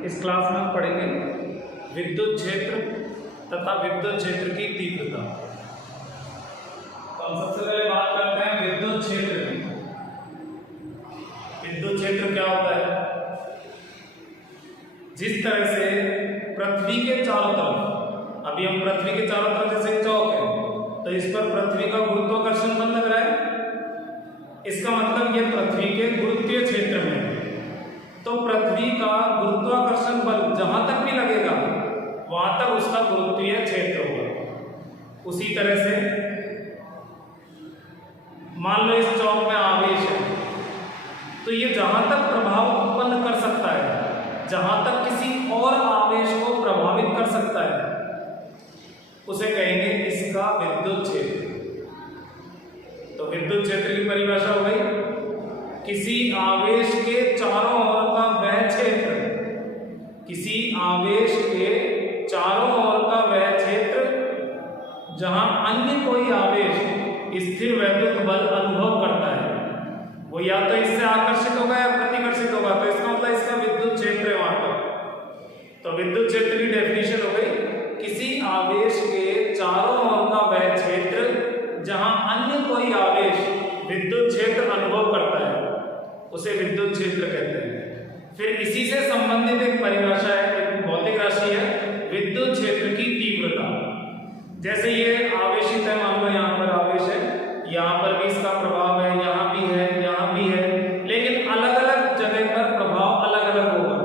इस क्लास में हम पढ़ेंगे विद्युत क्षेत्र तथा विद्युत क्षेत्र की तीव्रता। तो हम सबसे पहले बात करते हैं विद्युत क्षेत्र की। विद्युत क्षेत्र क्या होता है? जिस तरह से पृथ्वी के चारों तरफ, अभी हम पृथ्वी के चारों तरफ जैसे चौक है तो इस पर पृथ्वी का गुरुत्वाकर्षण बल लग रहा है, इसका मतलब ये पृथ्वी के गुरुत्वीय क्षेत्र में है। तो पृथ्वी का गुरुत्वाकर्षण बल जहां तक भी लगेगा वहां तक उसका गुरुत्वीय क्षेत्र होगा। उसी तरह से मान लो इस चौक में आवेश है तो ये जहां तक प्रभाव उत्पन्न कर सकता है, जहां तक किसी और आवेश को प्रभावित कर सकता है, उसे कहेंगे इसका विद्युत क्षेत्र। तो विद्युत क्षेत्र की परिभाषा हो गई, किसी आवेश के चारों ओर का वह क्षेत्र, किसी आवेश के चारों ओर का वह क्षेत्र जहां अन्य कोई आवेश स्थिर वैद्युत बल अनुभव करता है, वो या तो इससे आकर्षित होगा या प्रतिकर्षित होगा, तो इसका मतलब इसका विद्युत क्षेत्र है वहां पर। तो विद्युत क्षेत्र की डेफिनेशन हो गई, किसी आवेश के चारों ओर का वह क्षेत्र जहां अन्य कोई आवेश विद्युत क्षेत्र अनुभव करता है उसे विद्युत क्षेत्र कहते हैं। फिर इसी से संबंधित एक परिभाषा है, एक भौतिक राशि है विद्युत क्षेत्र की तीव्रता। जैसे ये आवेशित है, मान लो यहाँ पर आवेश है, यहाँ पर भी इसका प्रभाव है, यहाँ भी है, यहाँ भी है, लेकिन अलग अलग जगह पर प्रभाव अलग अलग होगा।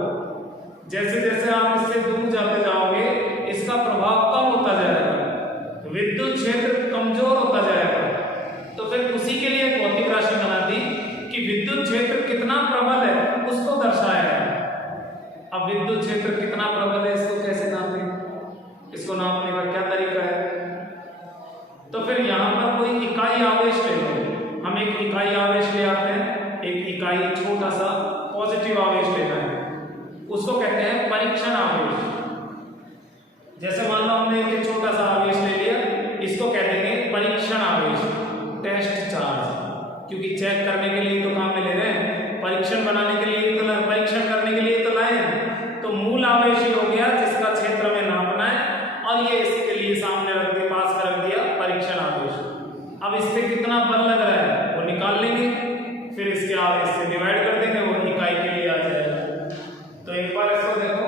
जैसे जैसे आप इससे दूर जाते जाओगे इसका प्रभाव कम होता जाएगा, विद्युत क्षेत्र कमजोर होता जाएगा। तो फिर उसी के लिए भौतिक राशि बना दी कि विद्युत क्षेत्र कितना प्रबल है उसको दर्शाया है। अब विद्युत क्षेत्र कितना प्रबल है इसको कैसे नापें, इसको नापने का क्या तरीका है? तो फिर यहाँ पर कोई इकाई आवेश ले लो, हम एक इकाई आवेश ले आते हैं, एक इकाई छोटा सा पॉजिटिव आवेश लेना है, उसको कहते हैं परीक्षण आवेश। जैसे मान लो हमने एक छोटा सा आवेश ले लिया, इसको कह देंगे परीक्षण आवेश, टेस्ट चार्ज, क्योंकि चेक करने के लिए तो काम में ले रहे हैं, परीक्षण बनाने के लिए तो परीक्षण करने के लिए तो लाए हैं। तो मूल आवेश ही हो गया जिसका क्षेत्र में नापना है, और ये इसके लिए सामने रख दिया, पास में रख दिया परीक्षण आवेश। अब इस पे कितना बल लग रहा है वो निकाल लेंगे, फिर इसके आवेश से डिवाइड कर देंगे, वो इकाई के लिए आ जाएगा। तो एक बार इसको देखो,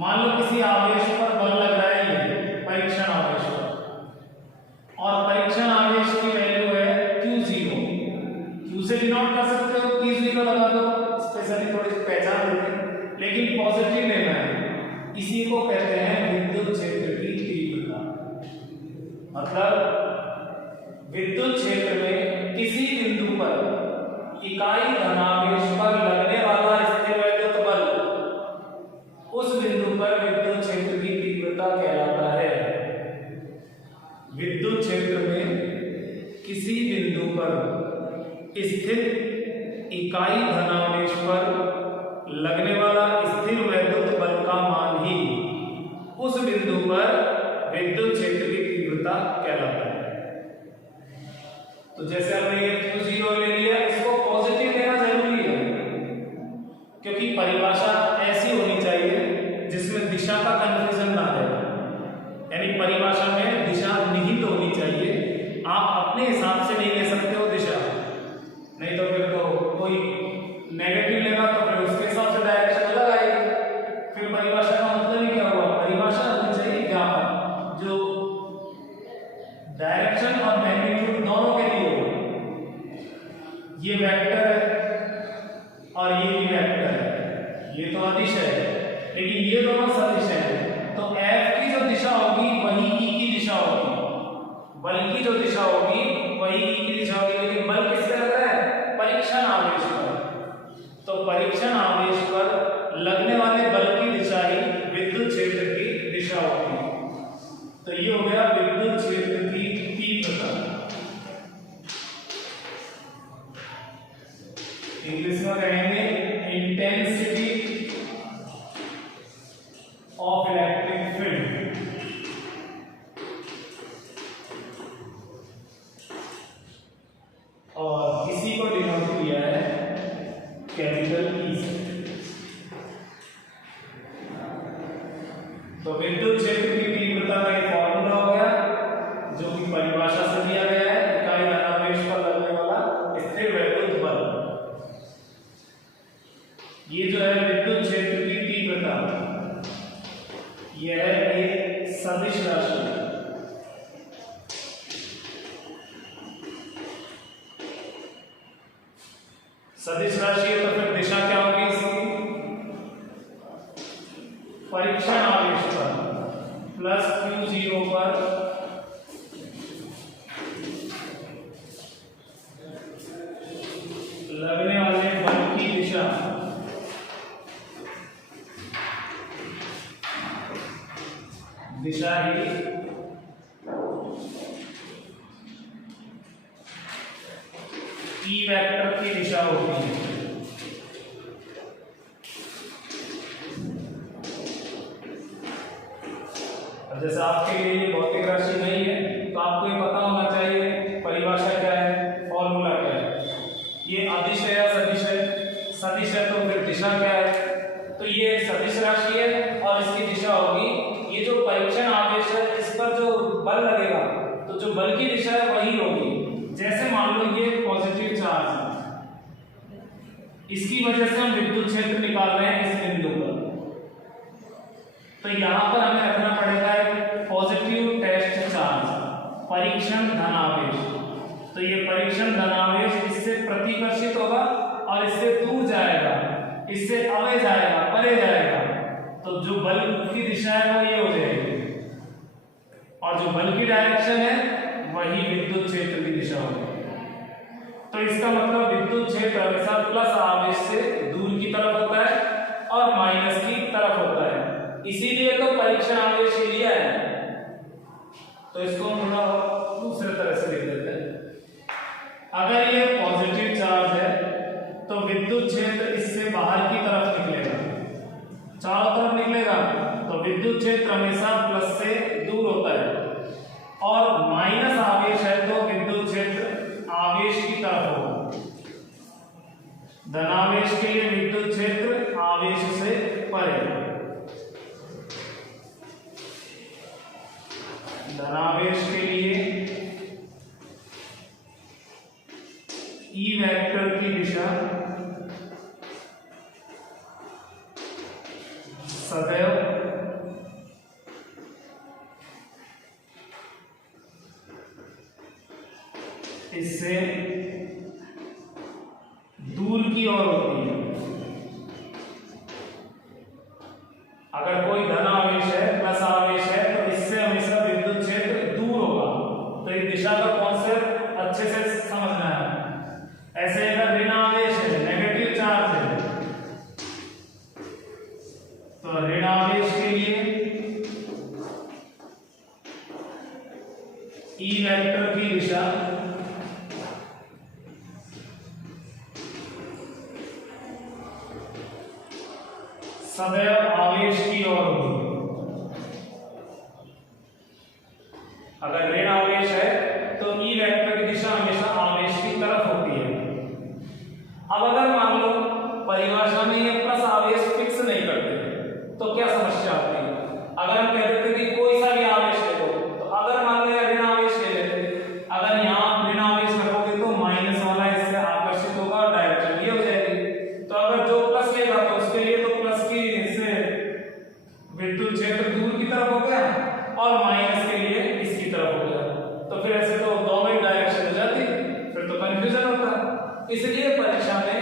मान लो किसी आवेश पर बल लग रहा है, ये परीक्षण आवेश पर, और परीक्षण आवेश की वैल्यू है Q0। Q से डिनोट कर सकते हो, Q0 लगा दो, स्पेशली थोड़ी सी पहचान देते, लेकिन पॉजिटिव लेना है। इसी को कहते हैं विद्युत क्षेत्र की तीव्रता। मतलब विद्युत क्षेत्र में किसी बिंदु पर इकाई धनावेश पर लगने वाला स्थिर वैद्युत बल, उस बिंदु पर विद्युत क्षेत्र की तीव्रता कहलाता है। विद्युत क्षेत्र में किसी बिंदु पर स्थित इकाई धनावेश पर लगने वाला स्थिर वैद्युत बल का मान ही उस बिंदु पर विद्युत क्षेत्र की तीव्रता कहलाता है। तो जैसे हमने ये Q0 ले लिया, इसको पॉजिटिव लेना जरूरी है, क्योंकि परिभाषा ऐसी होनी चाहिए जिसमें दिशा का कंफ्यूजन ना रहे, यानी परिभाषा में दिशा निहित होनी चाहिए। आप अपने हिसाब से नहीं ले सकते हो दिशा, नहीं तो फिर तो कोई नेगेटिव लेगा तो फिर उसके हिसाब से डायरेक्शन अलग आएगी, फिर परिभाषा का मतलब ही क्या हुआ? परिभाषा होनी चाहिए ज्ञापन, जो डायरेक्शन और मैग्नीट्यूड दोनों के लिए हो। ये वेक्टर है और ये भी वेक्टर है, ये तो अदिश है, लेकिन ये दोनों सदिश है। तो F की जो दिशा होगी वही E की दिशा होगी, बल की जो दिशा होगी वही E की दिशा होगी, लेकिन बल किससे लग रहा है? परीक्षण आवेश पर। तो परीक्षण आवेश पर लगने वाले बल की दिशा ही विद्युत क्षेत्र की दिशा होगी। तो ये हो गया विद्युत क्षेत्र की तीव्रता। इंग्लिश में कहेंगे इंटेंसिटी ऑफ इलेक्ट्रिक फील्ड। और इसी को डिनोट किया है कैपिटल E से। तो विद्युत क्षेत्र की तीव्रता का एक फॉर्मूला हो गया जो कि परिभाषा से दिया गया है, इकाई धनावेश पर लगने वाला स्थिर वैद्युत बल। ये जो है विद्युत क्षेत्र की तीव्रता, यह है एक सदिश राशि। सदिश राशि है तो फिर दिशा क्या होगी इसकी? परीक्षण आवेश पर प्लस Q0 पर लगने वाले बल की दिशा ही ई वेक्टर की दिशा होती है। जैसे आपके लिए ये भौतिक राशि नहीं है तो आपको ये पता होना चाहिए परिभाषा क्या है, फॉर्मूला क्या है। ये अदिश है या सदिश है? सदिश है तो फिर दिशा क्या है? तो ये एक सदिश राशि है और इसकी दिशा होगी, ये जो परीक्षण आवेश है इस पर जो बल लगेगा तो जो बल की दिशा है वही होगी। जैसे मान लो ये पॉजिटिव चार्ज है, इसकी वजह से हम विद्युत क्षेत्र निकाल रहे हैं इस बिंदु पर, तो यहां पर हमें रखना पड़ेगा एक पॉजिटिव टेस्ट चार्ज, परीक्षण धनावेश। तो ये परीक्षण धनावेश इससे प्रतिकर्षित होगा और इससे दूर जाएगा, इससे आगे जाएगा, परे जाएगा, तो जो बल की दिशा है वो ये हो जाएगी और जो बल की डायरेक्शन है वही विद्युत क्षेत्र की दिशा होगी। तो इसका मतलब विद्युत क्षेत्र हमेशा प्लस आवेश से दूर की तरफ होता है और माइनस की तरफ होता है, इसीलिए तो परीक्षण आवेश लिया है। तो इसको हम थोड़ा दूसरे तरह से लिख देते हैं। अगर ये पॉजिटिव चार्ज है तो विद्युत क्षेत्र इससे बाहर की तरफ निकलेगा, चारों तरफ निकलेगा, तो विद्युत क्षेत्र हमेशा प्लस से दूर होता है। और माइनस आवेश है तो विद्युत क्षेत्र आवेश की तरफ होगा। धनावेश के लिए विद्युत क्षेत्र आवेश से परे, धनावेश के लिए ई वेक्टर की दिशा सदैव इससे दूर की ओर होती है। अगर कोई धन आवेश है, प्लस आवेश है, तो इससे हमेशा विद्युत क्षेत्र दूर होगा। तो इस दिशा का कॉन्सेप्ट अच्छे से समझना है। ऐसे अगर ऋण आवेश है, नेगेटिव चार्ज है, तो ऋण आवेश के लिए ई वेक्टर की दिशा सदैव आवेश की ओर होगी। अगर ऋण आवेश है तो ई वेक्टर की दिशा हमेशा आवेश की तरफ होती है। अब अगर मान लो परिभाषा में ये प्लस आवेश फिक्स नहीं करते तो क्या समस्या आती है? अगर हम कहते थे कि कोई सा भी आवेश ले लो, तो अगर मान लो ऋण आवेश ले लेते, अगर यहाँ ऋण आवेश रखोगे तो माइनस वाला इससे आकर्षित होगा, डायरेक्शन ये हो जाएगी। तो अगर जो प्लस लेगा तो उसके लिए तो प्लस की इससे विद्युत क्षेत्र दूर की तरफ हो गया और माइनस के लिए इसकी तरफ हो गया, तो फिर ऐसे तो दोनों ही डायरेक्शन हो जाती, फिर तो कंफ्यूजन होता। इसलिए परीक्षा में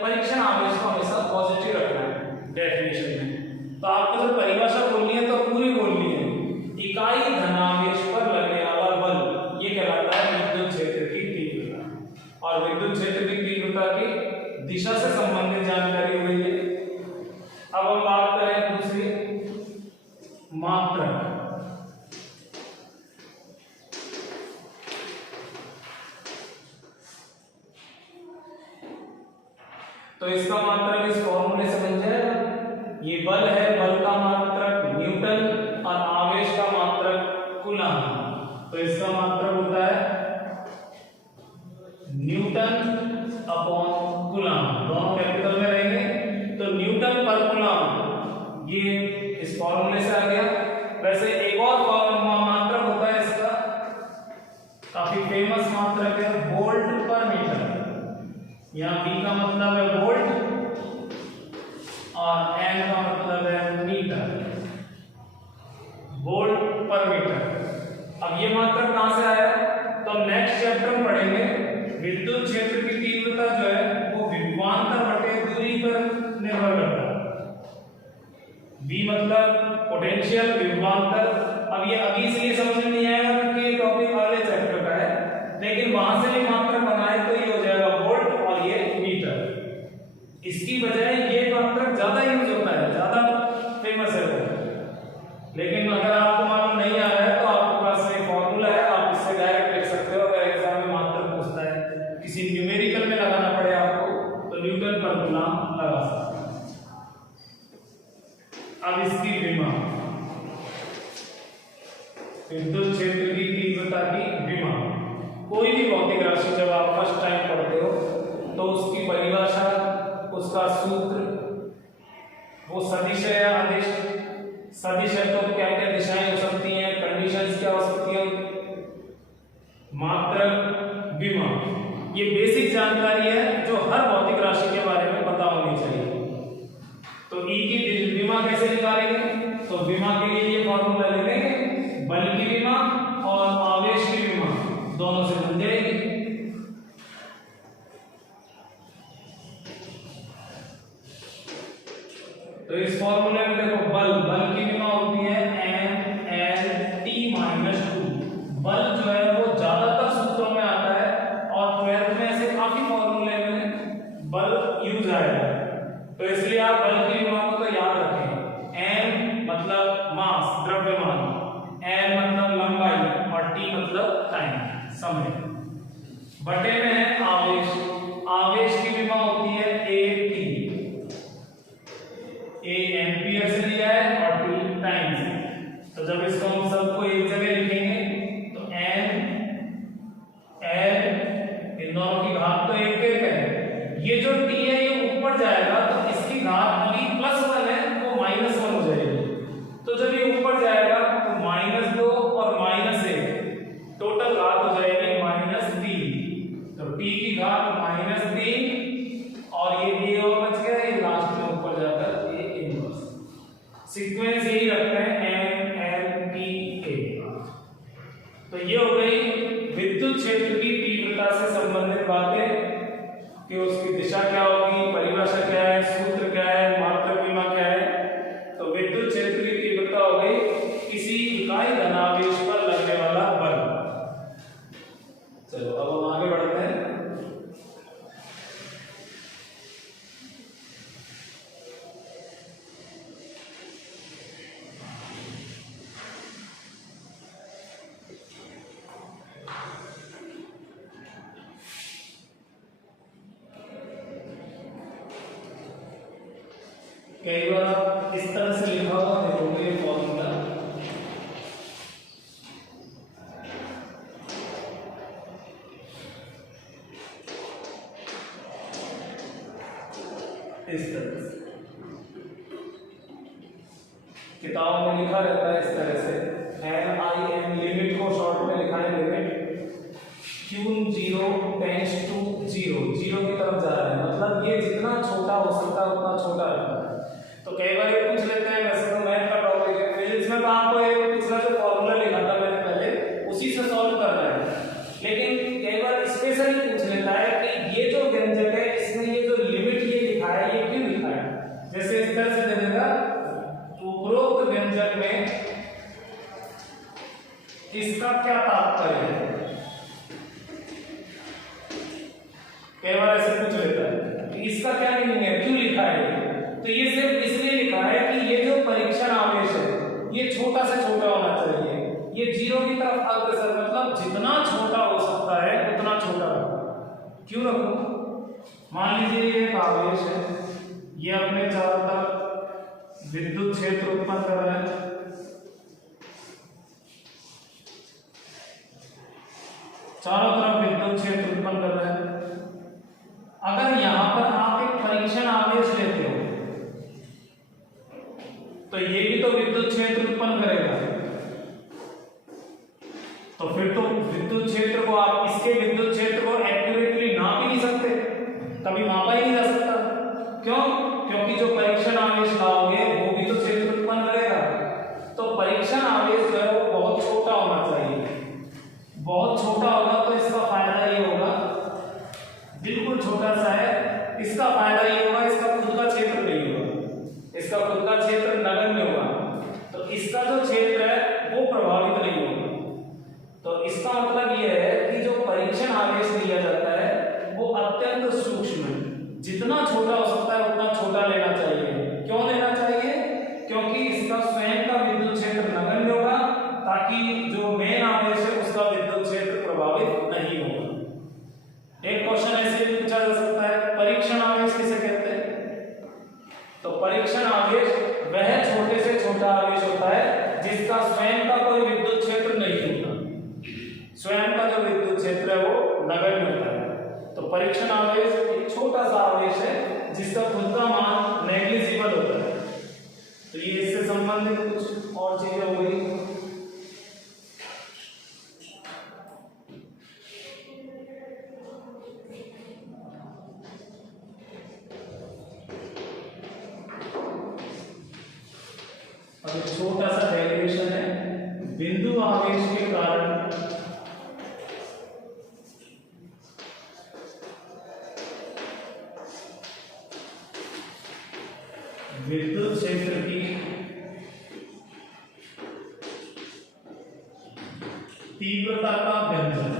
परीक्षण आवेश को हमेशा पॉजिटिव रखना है डेफिनेशन में। तो आपको जब परिभाषा बोलनी है तो पूरी बोलनी है। इकाई धनावेश पर लगने वाला बल ये कहलाता है विद्युत क्षेत्र की तीव्रता, और विद्युत क्षेत्र की तीव्रता की दिशा से संबंधित जानकारी हुई है। अब हम बात करें दूसरी मात्रक। तो इसका मात्रक इस फॉर्मूले से बन जाएगा। ये बल है, बल का मात्रक न्यूटन और आवेश का मात्रक कूलम। तो इसका मात्रक होता है न्यूटन अपॉन कूलम, दोनों कैपिटल में रहेंगे। तो न्यूटन पर कूलम ये इस फॉर्मूले से आ गया। वैसे एक और मात्रक होता है इसका, काफी फेमस मात्रक है, वोल्ट पर मीटर। यहाँ V का मतलब है वोल्ट और N का मतलब है मीटर, वोल्ट पर मीटर। अब ये मात्रक कहां से आया? तो नेक्स्ट चैप्टर में पढ़ेंगे विद्युत क्षेत्र की तीव्रता जो है वो विभवांतर बटे दूरी पर निर्भर करता है। V मतलब पोटेंशियल, विभवांतर। अब ये अभी इसलिए समझ में नहीं आएगा क्योंकि ये टॉपिक अगले चैप्टर का है, लेकिन वहां से भी मात्रक बनाए तो ये हो जाएगा वोल्ट और ये मीटर। इसकी बजाय ये मात्रक ज्यादा यूज होता है, ज्यादा फेमस है वो। लेकिन अगर आपको मालूम नहीं आ रहा है तो आपके पास एक फॉर्मूला है, आप इससे डायरेक्ट लिख सकते हो। अगर एग्जाम में मात्रक पूछता है, किसी न्यूमेरिकल में लगाना पड़े आपको, तो न्यूटन पर गुलाम लगा सकते हैं। अब इसकी विमा, विद्युत क्षेत्र की तीव्रता की विमा। कोई भी भौतिक राशि जब आप फर्स्ट टाइम पढ़ते हो तो उसकी परिभाषा, उसका सूत्र, वो सदिश है या अदिश। सदिश है तो क्या क्या दिशाएं हो सकती हैं, कंडीशंस क्या हो सकती हैं, मात्रक, विमा। ये बेसिक जानकारी है जो हर भौतिक राशि के बारे में पता होनी चाहिए। तो E की विमा कैसे निकालेंगे? तो विमा के लिए ये फॉर्मूला ले लेंगे, बल की विमा और आवेश की विमा दोनों से बन जाएगी। तो इस फॉर्मूले में देखो, बल की विमा होती है Mlt-2। बल जो है वो ज्यादातर सूत्रों में आता है और 12th में ऐसे काफी फॉर्मूले में बल यूज आएगा। तो इसलिए आप बल की विमा को तो याद रखें। m मतलब मास, द्रव्यमान, n मतलब लंबाई और t मतलब टाइम, समय। बटे में है आवेश। आवेश की विमा होती है AT, A एम्पियर से लिया है और T टाइम से। तो जब इसको हम सबको एक जगह लिखेंगे तो n l इन दोनों की घात तो एक है। ये जो T है ये ऊपर जाएगा तो इसकी घात अभी +1 है वो -1 हो जाएगी। तो जब ये ऊपर जाएगा तो -2 और -1 टोटल घात हो जाएगी -3। तो T की घात -3 और ये A और बच गया, ये लास्ट में ऊपर जाकर A इनवर्स। सीक्वेंस यही रखते हैं M L T A। तो ये हो गई विद्युत क्षेत्र की तीव्रता से संबंधित बातें कि उसकी दिशा क्या होगी, परिभाषा क्या है, सूत्र क्या है, मात्रक, विमा क्या है। तो विद्युत क्षेत्र की तीव्रता हो गई किसी इकाई धनावेश पर लगने वाला बल। चलो अब हम आगे बढ़ते हैं। कई बार इस तरह से लिखा हुआ देखोगे फॉर्मूला, इस तरह से किताबों में लिखा रहता है इस तरह से। LIM लिमिट को शॉर्ट में लिखा है लिमिट Q0 टेंड्स टू 0, 0 की तरफ जा रहा है, मतलब ये जितना छोटा हो सकता है उतना छोटा रहता है। तो कई बार ये पूछ लेते हैं, वैसे तो मैथ का टॉपिक है, फिजिक्स में तो आपको एक पिछला जो फॉर्मूला लिखा था मैंने पहले उसी से सॉल्व करना है। लेकिन कई बार स्पेशली पूछ लेता है कि ये जो व्यंजक है इसमें ये जो लिमिट ये लिखा है ये क्यों लिखा है। जैसे इस तरह से दे देगा, उपरोक्त व्यंजक में इसका क्या तात्पर्य है, कई बार ऐसे पूछ लेता है कि इसका क्या मीनिंग है, क्यों लिखा है। तो ये सिर्फ इसलिए लिखा है कि ये जो परीक्षण आवेश है ये छोटा से छोटा होना चाहिए, ये 0 की तरफ अग्रसर, मतलब जितना छोटा हो सकता है उतना छोटा रखो। क्यों रखो? मान लीजिए ये एक आवेश है, ये अपने चारों तरफ विद्युत क्षेत्र उत्पन्न कर रहा है, चारों तरफ विद्युत क्षेत्र उत्पन्न कर रहा है। अगर यहां पर आप एक परीक्षण आवेश लेते हो तो ये भी तो विद्युत क्षेत्र उत्पन्न करेगा। तो फिर तो विद्युत क्षेत्र को आप इसके विद्युत क्षेत्र को एक्यूरेटली नाप ही नहीं सकते, कभी मापा ही नहीं जा सकता। क्यों? क्योंकि जो परीक्षण आवेश लाओगे वो भी तो क्षेत्र उत्पन्न करेगा। तो परीक्षण आवेश जो है वो बहुत छोटा होना चाहिए। बहुत छोटा होगा तो इसका फायदा ये होगा, बिल्कुल छोटा सा है, इसका फायदा ये होगा इसका खुद का क्षेत्र नहीं होगा, इसका खुद का क्षेत्र नगण्य होगा, तो इसका जो क्षेत्र है वो प्रभावित नहीं होगा। तो इसका मतलब ये है कि जो परीक्षण आवेश लिया जाता है वो अत्यंत सूक्ष्म है, जितना छोटा हो सकता है उतना छोटा लेना चाहिए। क्यों लेना चाहिए? क्योंकि इसका स्वयं का विद्युत क्षेत्र नगण्य होगा, ताकि जो मेन आवेश है उसका विद्युत क्षेत्र प्रभावित नहीं होगा। एक क्वेश्चन ऐसे भी पूछा जा सकता है, परीक्षण आवेश किसे कहते हैं? तो परीक्षण आवेश वह छोटे से छोटा आवेश होता है जिसका स्वयं का कोई विद्युत क्षेत्र नहीं होता, स्वयं का जो विद्युत क्षेत्र है वो नगण्य होता है। तो परीक्षण आवेश एक छोटा सा आवेश है जिसका खुद का मान नेग्लिजिबल होता है। तो ये इससे संबंधित कुछ और चीजें हो गई। अब छोटा सा डेरिवेशन है, बिंदु आवेश के कारण विद्युत क्षेत्र की तीव्रता का व्यंजन।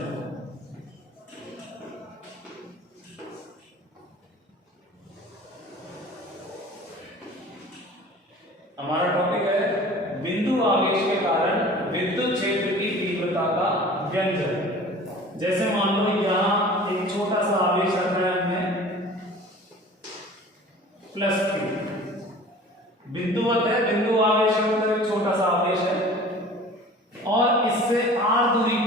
हमारा टॉपिक है बिंदु आवेश के कारण विद्युत क्षेत्र की तीव्रता का व्यंजन। जैसे मान लो यहां एक छोटा सा आवेश रखा है हमने +q, बिंदुवत है, बिंदु आवेश मतलब एक छोटा सा आवेश है, और इससे r दूरी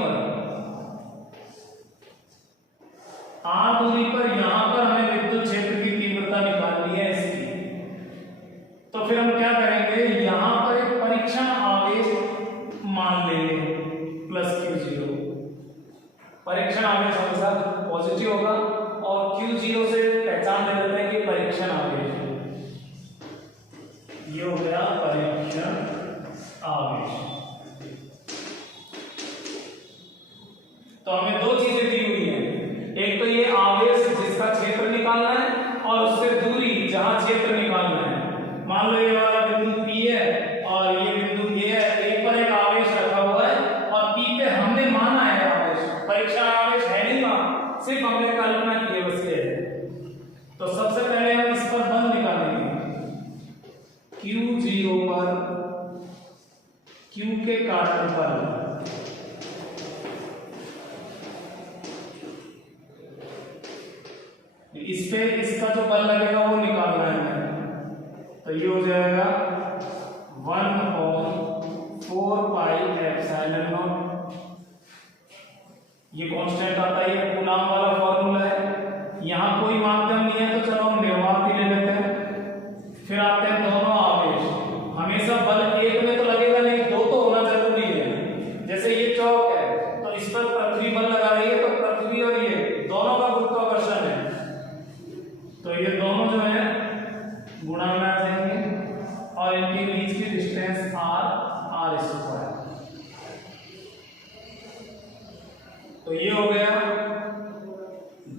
पर यहां पर हमें विद्युत क्षेत्र की तीव्रता निकालनी है इसकी। तो फिर हम क्या करेंगे, यहां पर एक परीक्षण आवेश मान लेंगे +q0। परीक्षण आवेश हमेशा पॉजिटिव होगा और q0 से पहचान दे देते हैं कि परीक्षण आवेश, ये हो गया परीक्षण आवेश। तो हमें दो चीजें दी हुई हैं, एक तो ये आवेश जिसका क्षेत्र निकालना है और उससे दूरी जहां क्षेत्र निकालना है। मान लो ये वाला बिंदु P है और ये बिंदु A है, A पर एक आवेश रखा हुआ है और P पे हमने माना है आवेश, परीक्षण आवेश है नहीं वहां, सिर्फ हमने कल्पना की है बस ये। तो सबसे पहले हम इस पर बल निकालेंगे, q0 पर q के कारण पर इस पे इसका जो बल लगेगा वो निकालना है। तो ये हो जाएगा 1/4 पाई एप्सिलॉन नॉट, ये कांस्टेंट आता है, ये कूलॉम वाला फॉर्मूला है। यहाँ कोई माध्यम नहीं है तो चलो हम निर्वात ही ले लेते हैं। फिर आते हैं दोनों आवेश, हमेशा बल एक में तो लगेगा नहीं, दो तो होना जरूरी है। जैसे ये चौक है तो इस पर पृथ्वी बल लगा रही है, तो पृथ्वी और ये दोनों का गुरुत्वाकर्षण है, तो ये दोनों जो है गुणा में आ जाएंगे और इनके बीच की डिस्टेंस r²। तो ये हो गया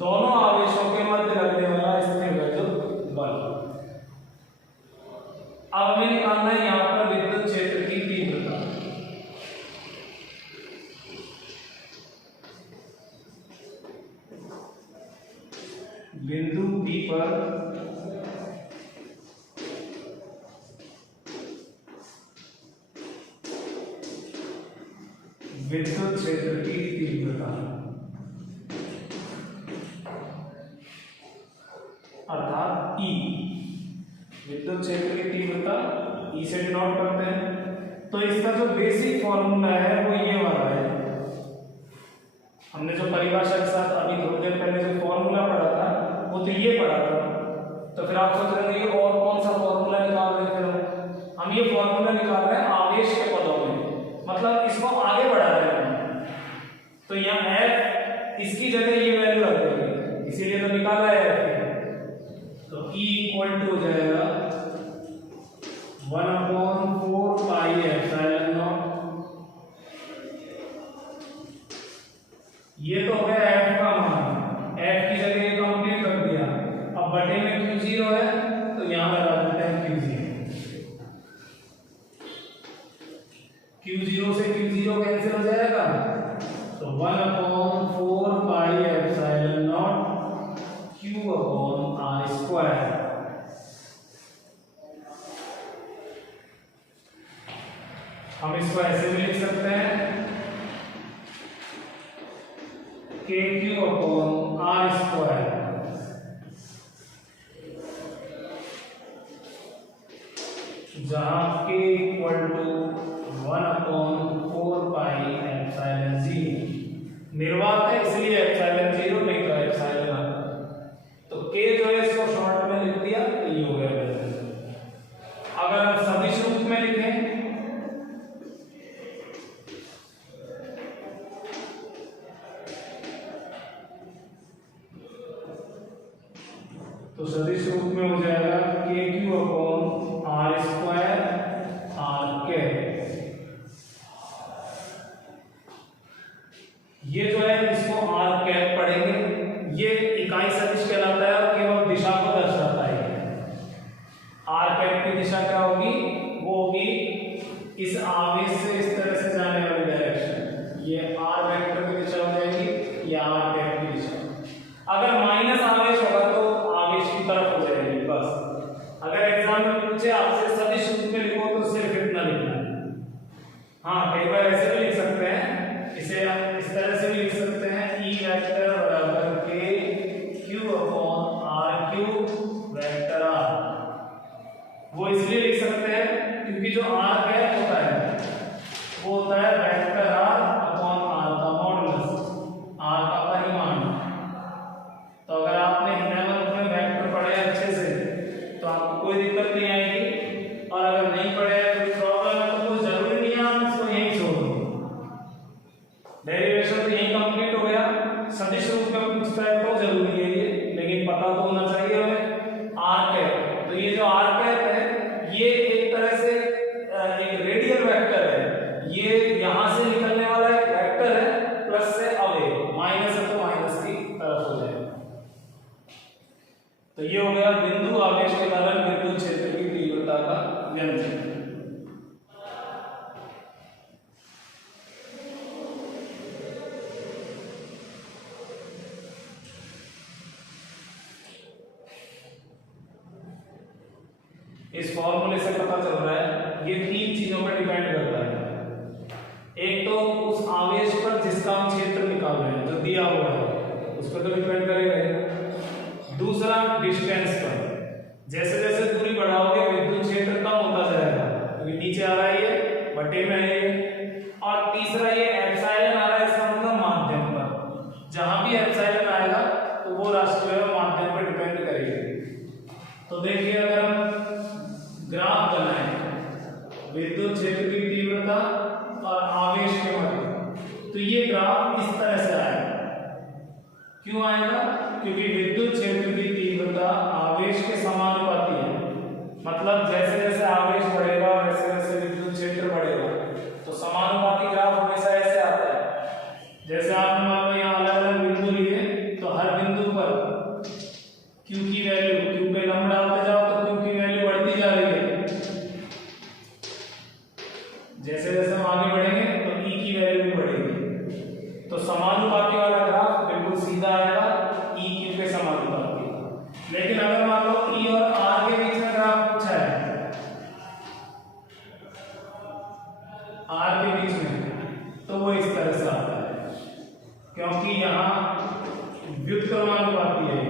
दोनों आवेशों के मध्य लगने वाला स्थिर वैद्युत बल। अब हमें निकालना है यहां पर विद्युत क्षेत्र की तीव्रता। बिंदु P पर विद्युत क्षेत्र की तीव्रता अर्थात E, विद्युत क्षेत्र की तीव्रता E से डिनोट करते हैं। तो इसका जो बेसिक फॉर्मूला है वो ये वाला है, हमने जो परिभाषा के साथ अभी थोड़ी देर पहले जो फॉर्मूला पढ़ा था वो तो ये पढ़ा था। तो फिर आप सोच रहे हैं और कौन सा फॉर्मूला निकाल रहे थे हम हम ये फॉर्मूला निकाल रहे हैं आवेश के पदों में, मतलब इसको आगे बढ़ा रहे हैं। तो यहाँ f इसकी जगह ये वैल्यू रख देंगे, इसीलिए तो निकाला है f। तो E इक्वल टू हो जाएगा 1/4 पाई एप्सिलॉन नॉट। ये तो हो गया f का मान, f की जगह ये कंप्लीट कर दिया। अब बटे में q0 है तो यहाँ लगा देते हैं q0। q0 से q0 कैंसिल हो जाएगा, तो 1/4 पाई एप्सिलॉन नॉट q/r²। हम इसको ऐसे भी लिख सकते हैं kq/r², जहां k equal to 1/4 pi epsilon 0। निर्वात है इसलिए एप्सिलॉन 0 नहीं तो एप्सिलॉन r। तो k जो है इसको शॉर्ट में लिख दिया तो ये हो गया। अगर हम सदिश रूप में लिखें तो सदिश रूप में हो जाएगा kq/r² r के। ये जो है इसको r कैप पढ़ेंगे, ये इकाई सदिश कहलाता है और केवल दिशा को दर्शाता है। r कैप की दिशा क्या होगी, वो होगी इस आवेश से इस तरह से जाने वाली डायरेक्शन। ये r वेक्टर की दिशा हो जाएगी, ये r कैप की दिशा। अगर माइनस आवेश होगा तो आवेश की तरफ हो जाएगी बस। अगर एग्जाम में पूछे आपसे सदिश रूप में लिखो तो सिर्फ इतना लिखना है। हाँ, कई बार ऐसे भी लिख सकते हैं, इसे हम इस तरह से भी लिख सकते हैं E वेक्टर बराबर k q/r³ वेक्टर r। वो इसलिए लिख सकते हैं क्योंकि जो r कैप होता है वो होता है वेक्टर r/r का मॉडुलस, r का परिमाण। तो अगर आपने 11th में वेक्टर पढ़े अच्छे से तो आपको कोई दिक्कत नहीं आएगी, और अगर नहीं पढ़े कोई प्रॉब्लम है तो कोई जरूरी नहीं है आप इसको यहीं छोड़ दो। डेरिवेशन तो यहीं कंप्लीट हो गया। सदिश रूप में पूछता है तो जरूरी है ये, लेकिन पता तो होना चाहिए हमें। आर कैप, तो ये जो आर कैप है ये एक तरह से एक रेडियल वेक्टर है। ये यहां से निकलने वाला एक वेक्टर है, प्लस से अवे, माइनस है तो माइनस की तरफ हो जाएगा। तो ये हो गया बिंदु आवेश के कारण विद्युत क्षेत्र की तीव्रता का व्यंजक। इस फॉर्मूले से पता चल रहा है ये तीन चीजों पर डिपेंड करता है। एक तो उस आवेश पर जिसका हम क्षेत्र निकाल रहे हैं, जो दिया हुआ है उस पर तो डिपेंड करेगा। दूसरा डिस्टेंस पर, जैसे जैसे दूरी बढ़ाओगे विद्युत क्षेत्र कम होता जाएगा क्योंकि नीचे आ रहा है ये, बटे में है ये। और तीसरा ये एप्सिलॉन आ रहा है, इसका मतलब माध्यम पर। जहां भी एप्सिलॉन आएगा तो वो राशि जो है माध्यम पर डिपेंड करेगी। तो देखिए अगर हम ग्राफ बनाएं विद्युत क्षेत्र की तीव्रता और आवेश के मध्य, तो ये ग्राफ इस तरह से आएगा। क्यों आएगा, क्योंकि विद्युत क्षेत्र की तीव्रता आवेश के समानुपाती है। मतलब जैसे जैसे आवेश बढ़ेगा वैसे वैसे विद्युत क्षेत्र बढ़ेगा। तो समानुपाती ग्राफ हमेशा ऐसे आता है। जैसे आपने मान लो यहाँ अलग अलग बिंदु लिए, तो हर बिंदु पर Q की वैल्यू, Q पे लंब डालते जाओ तो Q की वैल्यू बढ़ती जा रही है। जैसे जैसे हम आगे बढ़ेंगे तो E की वैल्यू भी बढ़ेगी। तो समानुपाती वाला ग्राफ बिल्कुल सीधा आएगा, E Q के समानुपाती। लेकिन अगर मान लो E और R के बीच में ग्राफ पूछा है, R के बीच में, तो वो इस तरह से आता है क्योंकि यहाँ व्युत्क्रमानुपाती है।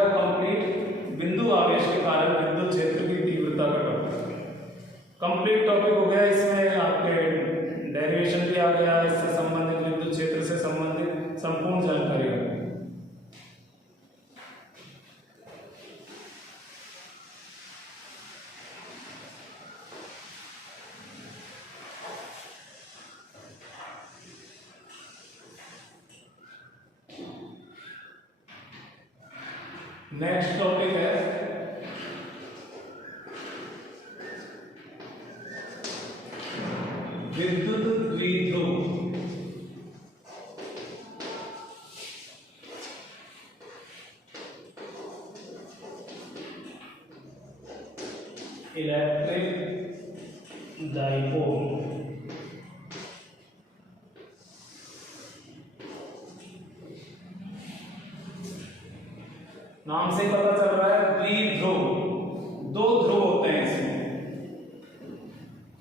गया कंप्लीट बिंदु आवेश के कारण विद्युत क्षेत्र की तीव्रता का टॉपिक। कंप्लीट टॉपिक हो गया। इसमें आपके डेरिवेशन भी आ गया, इससे संबंधित विद्युत क्षेत्र से संबंधित संपूर्ण जानकारी हो गई। नेक्स्ट टॉपिक है विद्युत द्विध्रुव। Electric dipole. नाम से पता चल रहा है द्विध्रुव, दो ध्रुव होते हैं इसमें।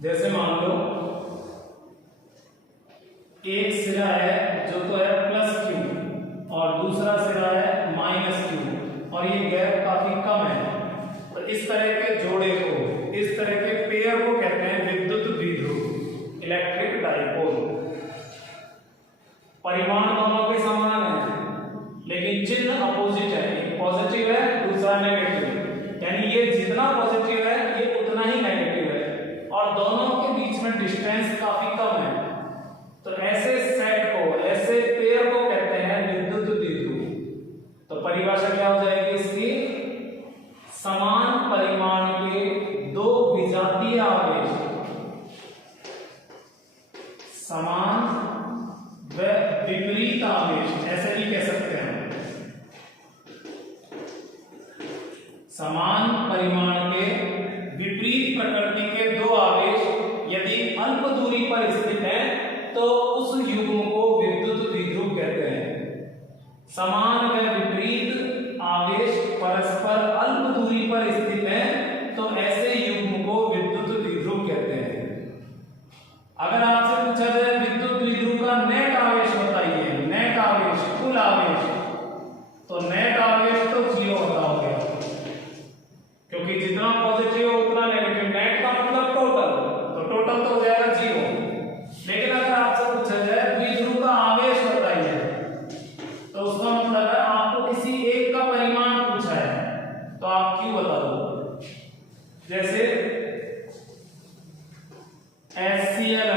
जैसे मान लो एक सिरा है जो तो है प्लस क्यू और दूसरा सिरा है माइनस क्यू और ये गैप काफी कम है, तो इस तरह के जोड़े को, इस तरह के पेयर को कहते हैं विद्युत द्विध्रुव, इलेक्ट्रिक डाइपोल। परिमाण दोनों के समान है लेकिन चिन्ह अपोजिट है, एक पॉजिटिव है दूसरा नेगेटिव, यानी ये जितना पॉजिटिव है ये उतना ही नेगेटिव है और दोनों के बीच में डिस्टेंस काफी कम है। तो ऐसे सेट को, ऐसे पेयर को कहते हैं विद्युत द्विध्रुव। तो परिभाषा क्या हो जाएगी इसकी? समान परिमाण के दो विजातीय आवेश, समान व विपरीत आवेश, ऐसे भी कह सकते हैं। समान परिमाण के विपरीत प्रकृति के दो आवेश यदि अल्प दूरी पर स्थित हैं तो उस युग्म को विद्युत द्विध्रुव कहते हैं। समान व विपरीत आवेश परस्पर अल्प दूरी पर स्थित हैं तो ऐसे युग्म को विद्युत द्विध्रुव कहते हैं। अगर आपसे पूछा जाए विद्युत द्विध्रुव का नेट आवेश बताइए, नेट आवेश, कुल आवेश, तो नेट आवेश तो 0 होता हो गया, क्योंकि जितना पॉजिटिव उतना नेगेटिव। नेट का मतलब टोटल, तो टोटल तो हो जाएगा 0। लेकिन अगर आपसे पूछा जाए द्विध्रुव का आवेश बताइए तो उसका मतलब है आपको किसी एक का परिमाण पूछा है तो आप क्यों बता दो। जैसे HCl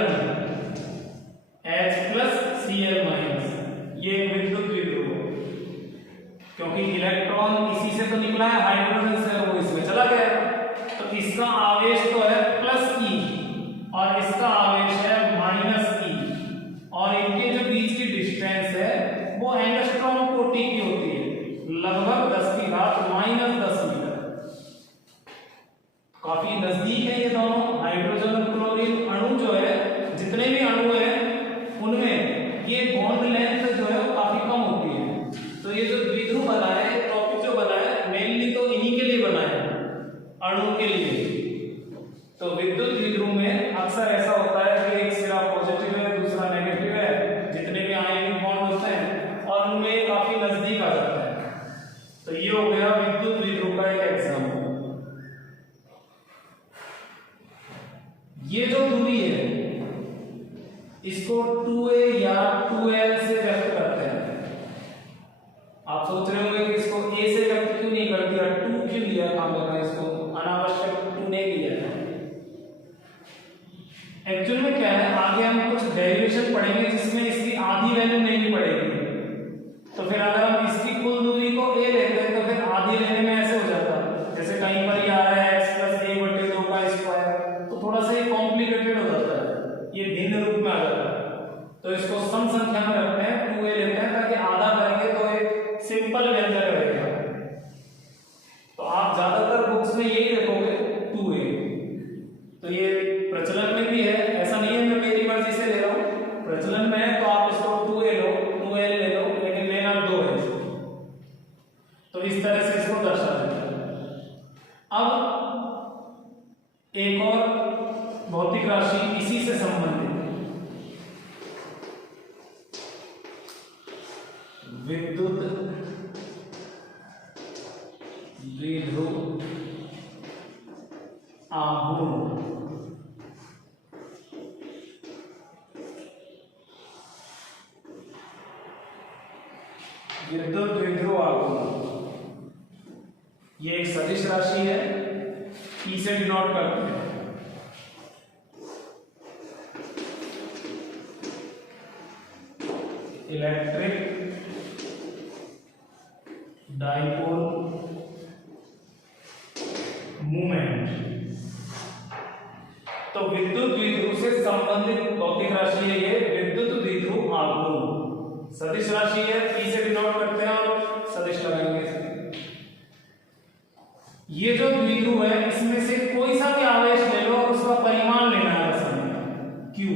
H+Cl-, ये विद्युत द्विध्रुव है क्योंकि इलेक्ट्रॉन इसी से तो निकला है, हाइड्रोजन से, वो इसमें चला गया, तो इसका आवेश तो है +E और इसका आवेश है -E और इनके जो बीच की डिस्टेंस है वो एंगस्ट्रॉम कोटि की होती है, लगभग 10⁻⁻10 मीटर। काफी नजदीक है ये दोनों। हाइड्रोजन और क्लोरीन अणु जो है, जितने भी अणु है उनमें ये बॉन्ड लेंथ जो है वो काफी कम होती है। तो ये जो द्विध्रुव बना है, टॉपिक जो बना है, मेनली तो इन्हीं के लिए बना है, अणु के लिए। तो विद्युत द्विध्रुव में अक्सर ऐसा होता है कि एक सिरा पॉजिटिव है दूसरा नेगेटिव है, जितने भी आयनिक बॉन्ड होते हैं और उनमें काफी नजदीक आ जाता है। तो ये हो गया विद्युत द्विध्रुव का एक एग्जाम्पल। ये जो दूरी है इसको 2a या 2l से व्यक्त करते हैं। आप सोच रहे होंगे कि इसको a से व्यक्त क्यों नहीं कर दिया, 2 क्यों लिया काम करना, इसको अनावश्यक 2 नहीं लिया। एक्चुअल में क्या है, आगे हम कुछ डेरिवेशन पढ़ेंगे जिसमें इसकी आधी वैल्यू नहीं पड़ेगी। तो फिर अगर हम इसकी कुल दूरी को a लेते हैं तो फिर आधी लेने में ऐसे हो जाता है, जैसे कहीं पर ही आ रहा है x+a/2 का स्क्वायर, तो थोड़ा सा ये कॉम्प्लिकेटेड हो जाता है, ये भिन्न रूप में आ जाता है। तो इसको सम संख्या में रखते हैं, 2a लेते हैं ताकि आधा करेंगे तो एक सिंपल व्यंजक रहेगा। तो आप ज्यादातर बुक्स में यही देखोगे 2a। तो ये प्रचलन में भी है, ऐसा नहीं है मैं मेरी मर्जी से ले रहा हूं, प्रचलन में है तो आप इसको 2a लो, 2l ले लो, लेकिन लेना 2 है। तो इस तरह से इसको दर्शा देते हैं। अब एक और भौतिक राशि इसी से संबंधित, विद्युत द्विध्रुव आघूर्ण। विद्युत द्विध्रुव आघूर्ण ये एक सदिश राशि है, ई से डिनोट करते हैं। Electric dipole movement. तो विद्युत द्विध्रुव से संबंधित भौतिक राशि है ये विद्युत द्विध्रुव आघूर्ण। सदिश राशि है, पी से डिनोट करते हैं और सदिश लगाएंगे। ये जो द्विध्रुव है इसमें से कोई सा भी आवेश ले लो और उसका परिमाण लेना है बस हमें, क्यू।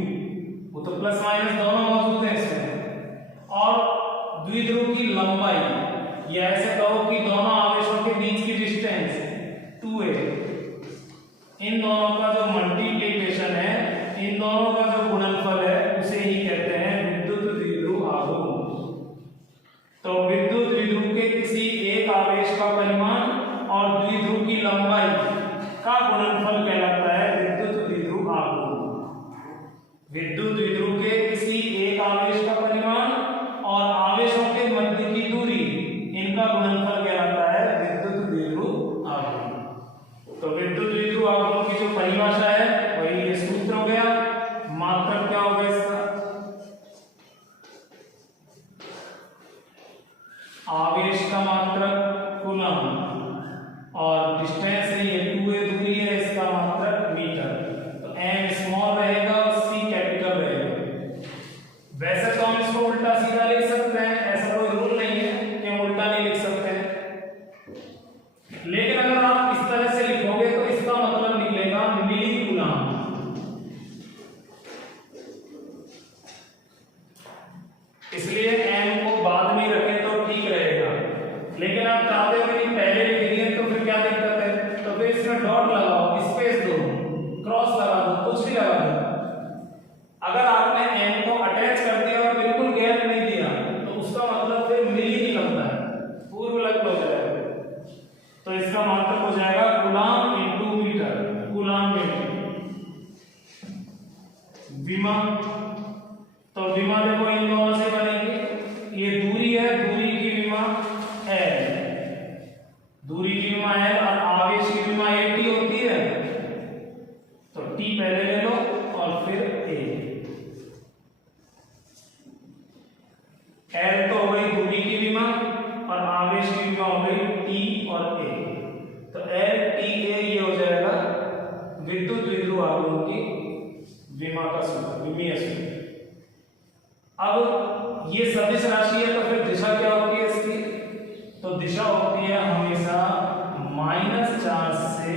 वो तो प्लस माइनस दोनों मौजूद है इसमें। और द्विध्रुव की लंबाई, या ऐसे कहो कि दोनों आवेशों के बीच की डिस्टेंस 2a, इन दोनों का जो मल्टीप्लिकेशन है, इन दोनों का जो गुणनफल है, उसे ही कहते हैं विद्युत द्विध्रुव आघूर्ण। तो विद्युत द्विध्रुव के किसी एक आवेश का परिमाण और द्विध्रुव की लंबाई का गुणनफल कहलाता है विद्युत द्विध्रुव आघूर्ण। विद्युत द्विध्रुव के किसी एक आवेश का परिमाण और आवेशों के मध्य की दूरी, इनका गुणनफल कहलाता है विद्युत द्विध्रुव आघूर्ण। तो विद्युत द्विध्रुव आघूर्ण की जो परिभाषा है वही ये सूत्र हो गया। मात्रक क्या होगा इसका? आवेश का मात्रक कूलम, और डिस्टेंस है ये 2a दूरी है, इसका मात्रक मीटर। तो m स्मॉल रहेगा और c कैपिटल रहेगा। वैसे तो हम इसको उल्टा सीधा लिख सकते हैं, ऐसा कोई रूल नहीं है कि हम उल्टा नहीं लिख सकते हैं। लेकिन अगर आप इस तरह से लिखोगे तो इसका मतलब निकलेगा मिली कूलम। इसलिए m को बाद में रखें तो ठीक रहेगा, लेकिन आप चाहते हो कि पहले लिख दिए तो फिर क्या दिक्कत है? तो फिर इसमें डॉट लगाओ, स्पेस दो, क्रॉस लगा दो, कुछ भी लगा दो। अगर आपने m को अटैच कर दिया और बिल्कुल गैप नहीं दिया तो उसका मतलब फिर मिली ही लगता है, पूर्व लग्न हो जाएगा। तो इसका मात्रक हो जाएगा coulomb into metre, coulomb metre. विमा, तो विमा देखो इन दोनों से बनेगी, ये दूरी है, दूरी की विमा L, दूरी की विमा L और आवेश की विमा AT होती है। तो T पहले ले लो और फिर A। L तो हो गई दूरी की विमा और आवेश की विमा हो गई T और A। तो L T A ये हो जाएगा विद्युत द्विध्रुव आघूर्ण की विमा का सूत्र, विमीय सूत्र। अब ये सदिश राशि है तो फिर दिशा क्या होती है इसकी? तो दिशा होती है हमेशा माइनस चार्ज से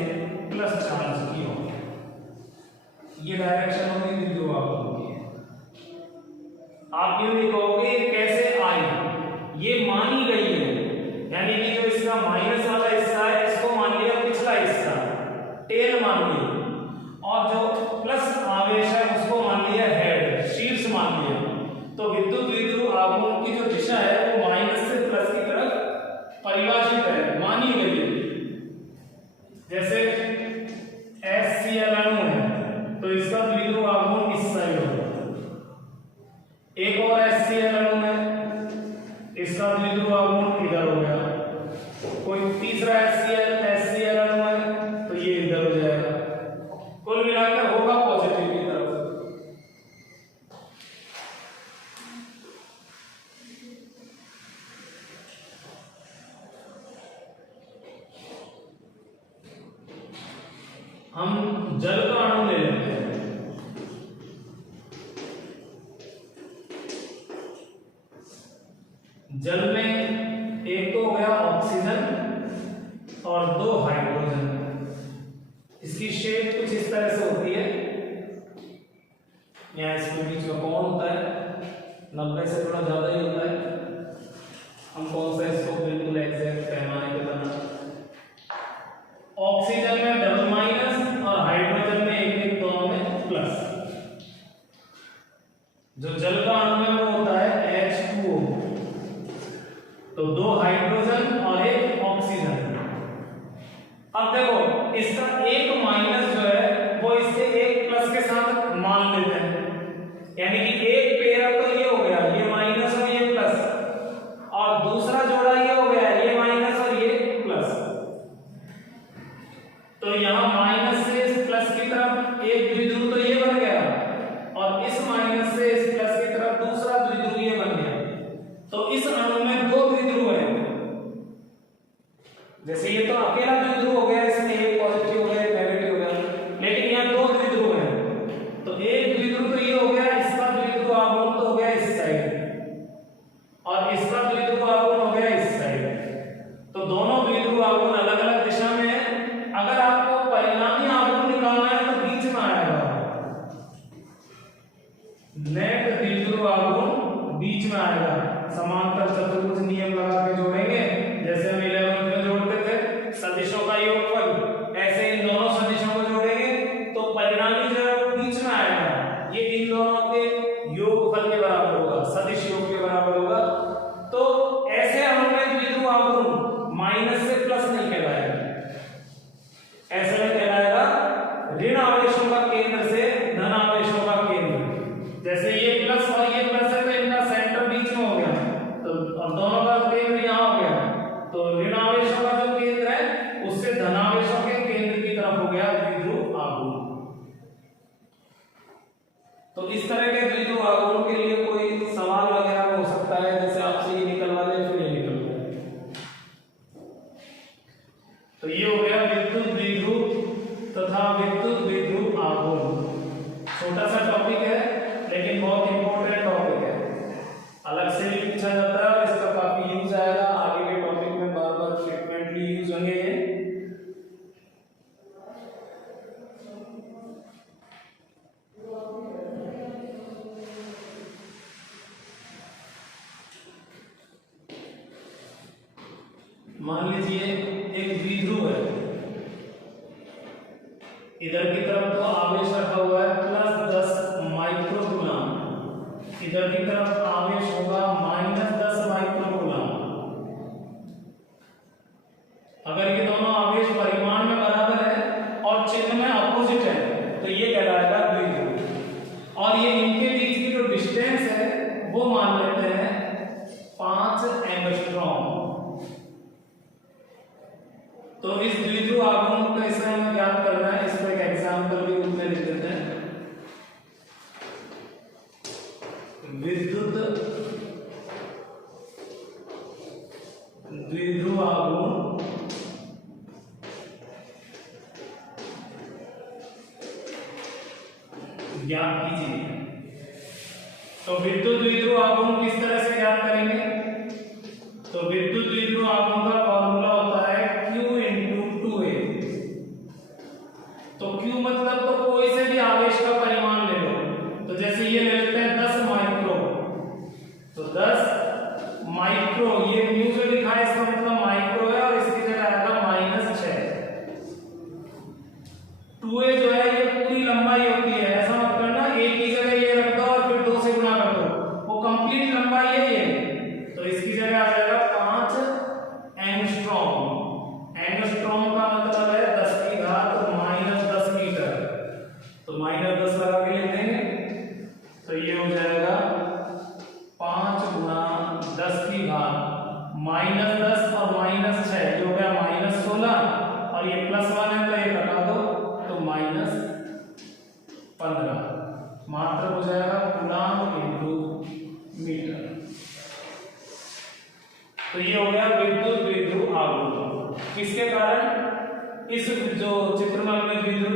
प्लस चार्ज की होगी। ये डायरेक्शन होगी द्विध्रुव आघूर्ण की। आप ये नहीं कहोगे कैसे आई, ये मानी गई है, यानी कि जो इसका माइनस वाला हिस्सा है इसको मान लिया पिछला हिस्सा, टेल मान लिया, और जो प्लस आवेश है उसको मान लिया हेड, शीर्ष मान लिया। तो विद्युत द्विध्रुव आघूर्ण की जो दिशा है वो माइनस से प्लस की तरफ परिभाषित है, मानी गई है। जैसे HCl अणु है तो इसका द्विध्रुव आघूर्ण इस साइड होगा। एक और HCl अणु है, इसका द्विध्रुव आघूर्ण इधर हो गया। कोई तीसरा HCl अणु है तो ये इधर हो जाएगा। कुल मिलाकर होगा पॉजिटिव की तरफ। हम जल का अणु ले लेते हैं। जल में एक तो हो गया ऑक्सीजन और दो हाइड्रोजन। इसकी शेप कुछ इस तरह से होती है, यहाँ इसके बीच में कौन होता है, 90 से थोड़ा ज्यादा ही होता है। हम कौन सा इसको बिल्कुल एग्जैक्ट पैमाने पे बना, ऑक्सीजन में डबल माइनस और हाइड्रोजन में एक दोनों में प्लस। जो जल का अणु है वो होता है H2O, तो दो हाइड्रोजन और एक ऑक्सीजन। मान लेते हैं, यानी कि एक पेयर तो ये हो गया, ये माइनस और ये प्लस, और दूसरा जोड़ा ये हो गया, ये माइनस और ये प्लस। तो यहां माइनस से इस प्लस की तरफ एक द्विध्रुव तो ये बन गया, और इस माइनस से इस प्लस की तरफ दूसरा द्विध्रुव ये बन गया। तो इस अणु में दो द्विध्रुव हैं, जैसे ये तो अकेला द्विध्रुव हो गया, इसमें एक पॉजिटिव हो गया एक नेगेटिव हो गया, लेकिन यहाँ दो द्विध्रुव हैं। तो एक द्विध्रुव तो ये हो गया, इसका द्विध्रुव आघूर्ण तो हो गया इस साइड, और इसका द्विध्रुव आघूर्ण हो गया इस साइड। तो दोनों द्विध्रुव आघूर्ण अलग अलग दिशा में है। अगर आपको परिणामी आघूर्ण निकालना है तो बीच में आएगा, नेट द्विध्रुव आघूर्ण बीच में आएगा। समांतर चतुर्भुज नियम लगा के जोड़ेंगे, जैसे हम 11th में जोड़ते थे सदिशों का योगफल, ऐसे इन दोनों सदिशों को जोड़ेंगे तो परिणामी जो है वो बीच में आएगा। ये इन दोनों के योगफल के बराबर होगा, सदिश योग के बराबर होगा। तो ऐसे अणु में द्विध्रुव आघूर्ण माइनस से प्लस नहीं कहलाएगा, ऐसे में कहलाएगा ऋण आवेशों का केंद्र से धन आवेशों का केंद्र। जैसे ये प्लस और ये प्लस है तो इनका सेंटर बीच में हो गया, तो और दोनों का केंद्र यहाँ हो गया, तो ऋण आवेशों का जो केंद्र है उससे धन आवेशों के केंद्र की तरफ हो गया द्विध्रुव आघूर्ण। तो इस तरह के द्विध्रुव आघूर्ण के लिए कोई सवाल वगैरह हो सकता है, जैसे आपसे ये निकलवा दे फिर ये निकल जाए। तो ये हो गया विद्युत द्विध्रुव तथा विद्युत द्विध्रुव आघूर्ण। छोटा सा टॉपिक है लेकिन बहुत इंपॉर्टेंट टॉपिक है, अलग से भी पूछा जाता है और इसका काफी यूज आएगा आगे के टॉपिक में, बार बार फ्रीक्वेंटली यूज होंगे ये। मान लीजिए एक द्विध्रुव है, इधर की तरफ तो आवेश रखा हुआ है +10 माइक्रोकूलम, इधर की तरफ आवेश होगा -10 माइक्रोकूलम। अगर ये दोनों आवेश परिमाण में बराबर है और चिन्ह में अपोजिट है तो ये कहलाएगा द्विध्रुव। और ये इनके बीच की जो डिस्टेंस है वो मान लेते हैं 5 एंगस्ट्रॉम। तो इस द्विध्रुव आघूर्ण को इसमें हमें ज्ञात करना है, इस पर एक एग्जांपल भी उसमें लिख देते हैं। विद्युत द्विध्रुव आघूर्ण ज्ञात कीजिए। तो विद्युत द्विध्रुव आघूर्ण किस तरह से ज्ञात करेंगे? तो विद्युत द्विध्रुव आघूर्ण का फॉर्मूला होता है Q × 2a। तो Q मतलब तो कोई से भी आवेश का परिमाण ले लो, तो जैसे ये ले लेते हैं 10 माइक्रो, तो 10 माइक्रो, ये म्यू जो लिखा है इसका मतलब माइक्रो है और इसकी जगह आएगा -6। 2a जो है ये पूरी लंबाई होती है, ऐसा मत करना एक की जगह ये रख दो और फिर 2 से गुणा कर दो, वो कंप्लीट लंबाई है। तो इसकी जगह आ जाएगा 5 एंगस्ट्रॉम। एंगस्ट्रॉम का मतलब है 10⁻⁻10 मीटर, तो -10 लगा के लिख देंगे, तो ये हो जाएगा 5 × 10⁻⁻10 और -6 ये हो गया -16, और ये +1 है तो ये घटा दो तो -15 मात्र हो जाएगा कूलम × मीटर। तो ये हो गया विद्युत द्विध्रुव आघूर्ण। किसके कारण? इस जो चित्रमल में द्विध्रुव